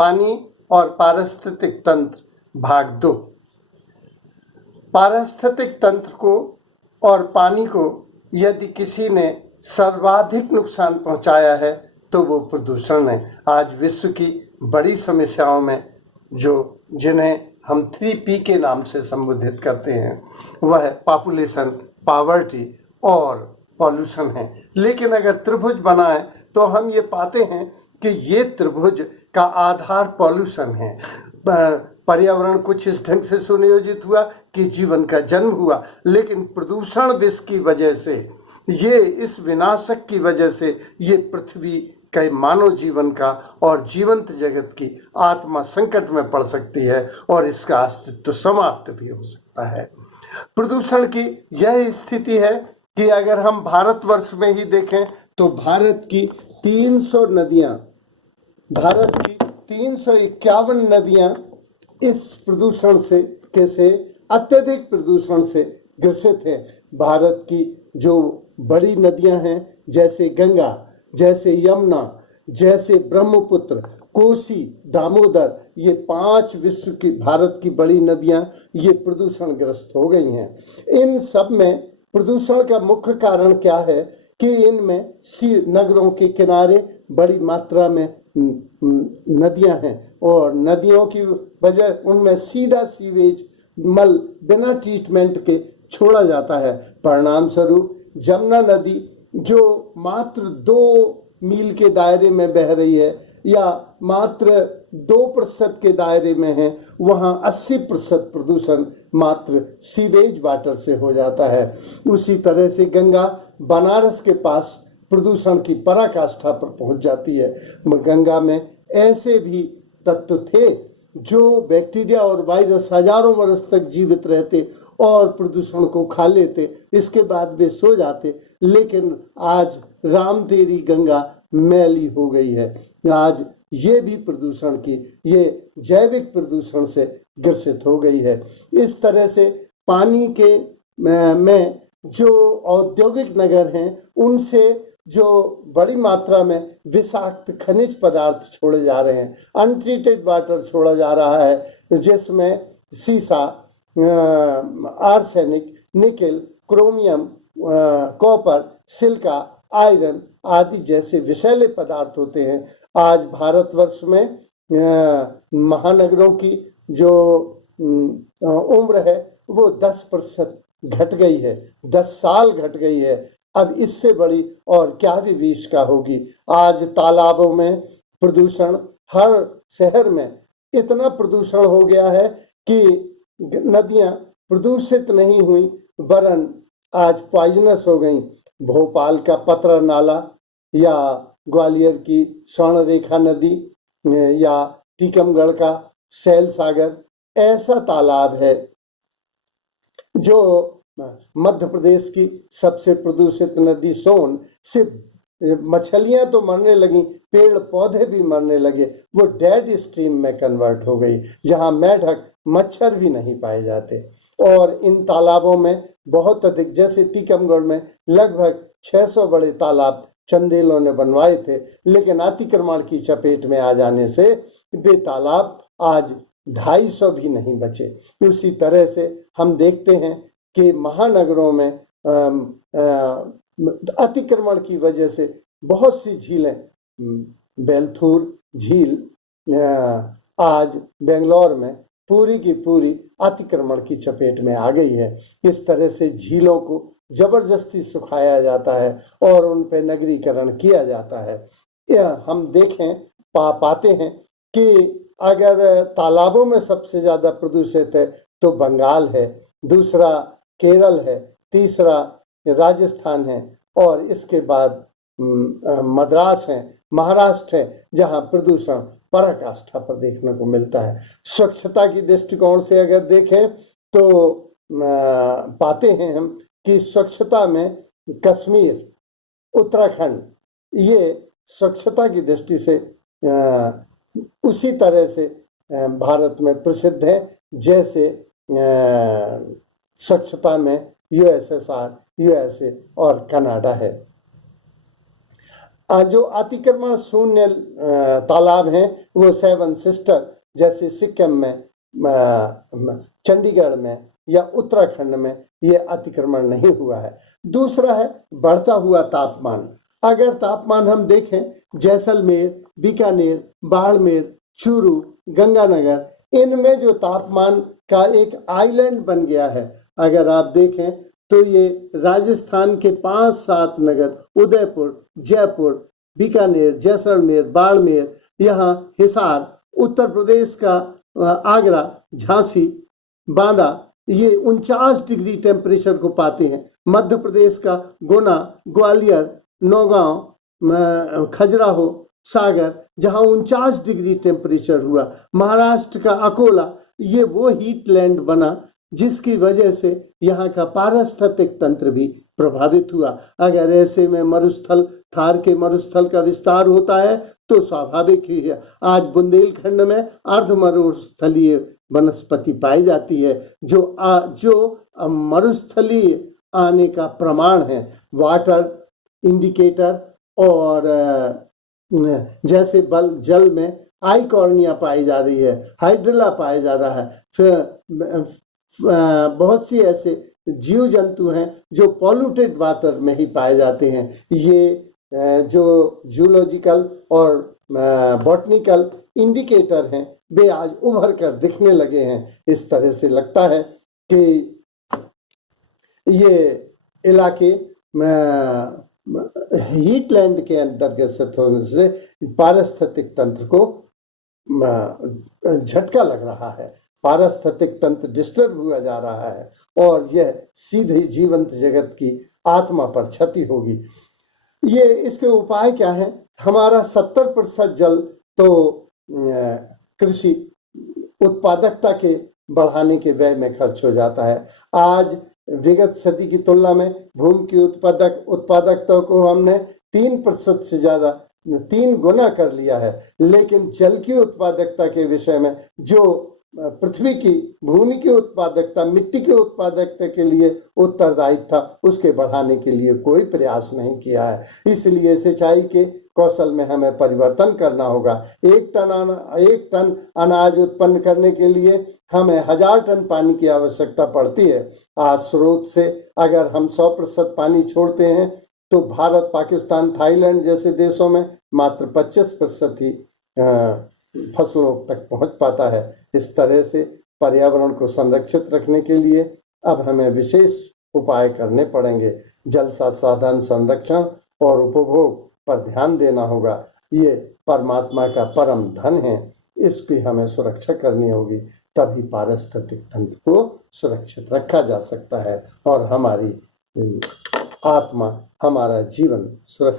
पानी और पारिस्थितिक तंत्र भाग 2। पारिस्थितिक तंत्र को और पानी को यदि किसी ने सर्वाधिक नुकसान पहुंचाया है तो वो प्रदूषण है। आज विश्व की बड़ी समस्याओं में जिन्हें हम 3P के नाम से संबोधित करते हैं वह पॉपुलेशन, पॉवर्टी और पॉल्यूशन है। लेकिन अगर त्रिभुज बनाए तो हम ये पाते हैं कि ये त्रिभुज का आधार पॉल्यूशन है। पर्यावरण कुछ इस ढंग से सुनियोजित हुआ कि जीवन का जन्म हुआ, लेकिन प्रदूषण विष की वजह से, ये इस विनाशक की वजह से ये पृथ्वी के मानव जीवन का और जीवंत जगत की आत्मा संकट में पड़ सकती है और इसका अस्तित्व समाप्त भी हो सकता है। प्रदूषण की यह स्थिति है कि अगर हम भारतवर्ष में ही देखें तो भारत की 351 नदियां इस प्रदूषण से अत्यधिक प्रदूषण से ग्रसित है। भारत की जो बड़ी नदियां हैं जैसे गंगा, जैसे यमुना, जैसे ब्रह्मपुत्र, कोसी, दामोदर, ये 5 विश्व की भारत की बड़ी नदियां ये प्रदूषण ग्रस्त हो गई हैं। इन सब में प्रदूषण का मुख्य कारण क्या है कि इनमें नगरों के किनारे बड़ी मात्रा में नदियां हैं और नदियों की वजह उनमें सीधा सीवेज मल बिना ट्रीटमेंट के छोड़ा जाता है। परिणाम स्वरूप जमुना नदी जो मात्र 2 मील के दायरे में बह रही है या मात्र 2% के दायरे में है, वहाँ 80% प्रदूषण मात्र सीवेज वाटर से हो जाता है। उसी तरह से गंगा बनारस के पास प्रदूषण की पराकाष्ठा पर पहुंच जाती है। गंगा में ऐसे भी तत्व थे जो बैक्टीरिया और वायरस हजारों वर्ष तक जीवित रहते और प्रदूषण को खा लेते, इसके बाद वे सो जाते, लेकिन आज राम तेरी गंगा मैली हो गई है। आज ये भी प्रदूषण की, ये जैविक प्रदूषण से ग्रसित हो गई है। इस तरह से पानी के में जो औद्योगिक नगर हैं उनसे जो बड़ी मात्रा में विषाक्त खनिज पदार्थ छोड़े जा रहे हैं, अनट्रीटेड वाटर छोड़ा जा रहा है जिसमें सीसा, arsenic, nickel, chromium, copper, silica, iron आदि जैसे विषैले पदार्थ होते हैं। आज भारतवर्ष में महानगरों की जो उम्र है वो 10% घट गई है, 10 साल घट गई है। अब इससे बड़ी और क्या विभीषिका होगी। आज तालाबों में प्रदूषण, हर शहर में इतना प्रदूषण हो गया है कि नदियां प्रदूषित नहीं हुई वरन आज पॉइजनस हो गई। भोपाल का पतरा नाला या ग्वालियर की स्वर्ण रेखा नदी या टीकमगढ़ का सैल सागर ऐसा तालाब है जो मध्य प्रदेश की सबसे प्रदूषित नदी सोन से मछलियां तो मरने लगी, पेड़ पौधे भी मरने लगे, वो डेड स्ट्रीम में कन्वर्ट हो गई जहां मेढक, मच्छर भी नहीं पाए जाते। और इन तालाबों में बहुत अधिक, जैसे टीकमगढ़ में लगभग 600 बड़े तालाब चंदेलों ने बनवाए थे, लेकिन अतिक्रमण की चपेट में आ जाने से वे तालाब आज 250 भी नहीं बचे। उसी तरह से हम देखते हैं कि महानगरों में अतिक्रमण की वजह से बहुत सी झीलें, बेलथूर झील आज बेंगलोर में पूरी की पूरी अतिक्रमण की चपेट में आ गई है। इस तरह से झीलों को जबरदस्ती सुखाया जाता है और उन पे नगरीकरण किया जाता है। हम देखें पाते हैं कि अगर तालाबों में सबसे ज्यादा प्रदूषित है तो बंगाल है, दूसरा केरल है, तीसरा राजस्थान है और इसके बाद मद्रास है, महाराष्ट्र है, जहां प्रदूषण पराकाष्ठा पर देखने को मिलता है। स्वच्छता की दृष्टिकोण से अगर देखें तो पाते हैं हम कि स्वच्छता में कश्मीर, उत्तराखंड ये स्वच्छता की दृष्टि से उसी तरह से भारत में प्रसिद्ध है जैसे स्वच्छता में यूएसएसआर, यूएसए और कनाडा है। जो अतिक्रमण शून्य तालाब हैं वो सेवन सिस्टर जैसे सिक्किम में, चंडीगढ़ में या उत्तराखंड में ये अतिक्रमण नहीं हुआ है। दूसरा है बढ़ता हुआ तापमान। अगर तापमान हम देखें जैसलमेर, बीकानेर, बाड़मेर, चूरू, गंगानगर, इनमें जो तापमान का एक आइलैंड बन गया है, अगर आप देखें तो ये राजस्थान के 5-7 नगर उदयपुर, जयपुर, बीकानेर, जैसलमेर, बाड़मेर, यहाँ हिसार, उत्तर प्रदेश का आगरा, झांसी, बांदा, ये 49 डिग्री टेम्परेचर को पाते हैं। मध्य प्रदेश का गुना, ग्वालियर, नौगांव, खजुराहो, सागर, जहां 49 डिग्री टेम्परेचर हुआ। महाराष्ट्र का अकोला, ये वो हीट लैंड बना जिसकी वजह से यहाँ का पारिस्थितिक तंत्र भी प्रभावित हुआ। अगर ऐसे में मरुस्थल, थार के मरुस्थल का विस्तार होता है तो स्वाभाविक ही है आज बुंदेलखंड में अर्ध मरुस्थलीय वनस्पति पाई जाती है, जो मरुस्थलीय आने का प्रमाण है। वाटर इंडिकेटर और जैसे जल में आइकॉर्निया पाई जा रही है, हाइड्रिला पाया जा रहा है, फिर बहुत सी ऐसे जीव जंतु हैं जो पॉल्यूटेड वाटर में ही पाए जाते हैं। ये जो जूलॉजिकल और बॉटनिकल इंडिकेटर हैं वे आज उभर कर दिखने लगे हैं। इस तरह से लगता है कि ये इलाके हीटलैंड के अंतर्गत होने से पारिस्थितिक तंत्र को झटका लग रहा है, पारिस्थितिक तंत्र डिस्टर्ब हुआ जा रहा है और यह सीधे जीवंत जगत की आत्मा पर क्षति होगी। ये इसके उपाय क्या है? हमारा 70% जल तो कृषि उत्पादकता के बढ़ाने के व्यय में खर्च हो जाता है। आज विगत सदी की तुलना में भूमि की उत्पादकता को हमने 3% से ज्यादा 3 गुना कर लिया है, लेकिन जल की उत्पादकता के विषय में जो पृथ्वी की भूमि की उत्पादकता, मिट्टी की उत्पादकता के लिए उत्तरदायी था, उसके बढ़ाने के लिए कोई प्रयास नहीं किया है। इसलिए सिंचाई के कौशल में हमें परिवर्तन करना होगा। एक टन अनाज उत्पन्न करने के लिए हमें 1000 टन पानी की आवश्यकता पड़ती है। आज स्रोत से अगर हम 100% पानी छोड़ते हैं तो भारत, पाकिस्तान, थाईलैंड जैसे देशों में मात्र 25% ही फसलों तक पहुंच पाता है। इस तरह से पर्यावरण को संरक्षित रखने के लिए अब हमें विशेष उपाय करने पड़ेंगे। जल संसाधन संरक्षण और उपभोग पर ध्यान देना होगा। ये परमात्मा का परम धन है, इसकी हमें सुरक्षा करनी होगी, तभी पारिस्थितिक तंत्र को सुरक्षित रखा जा सकता है और हमारी आत्मा, हमारा जीवन सुरक्षित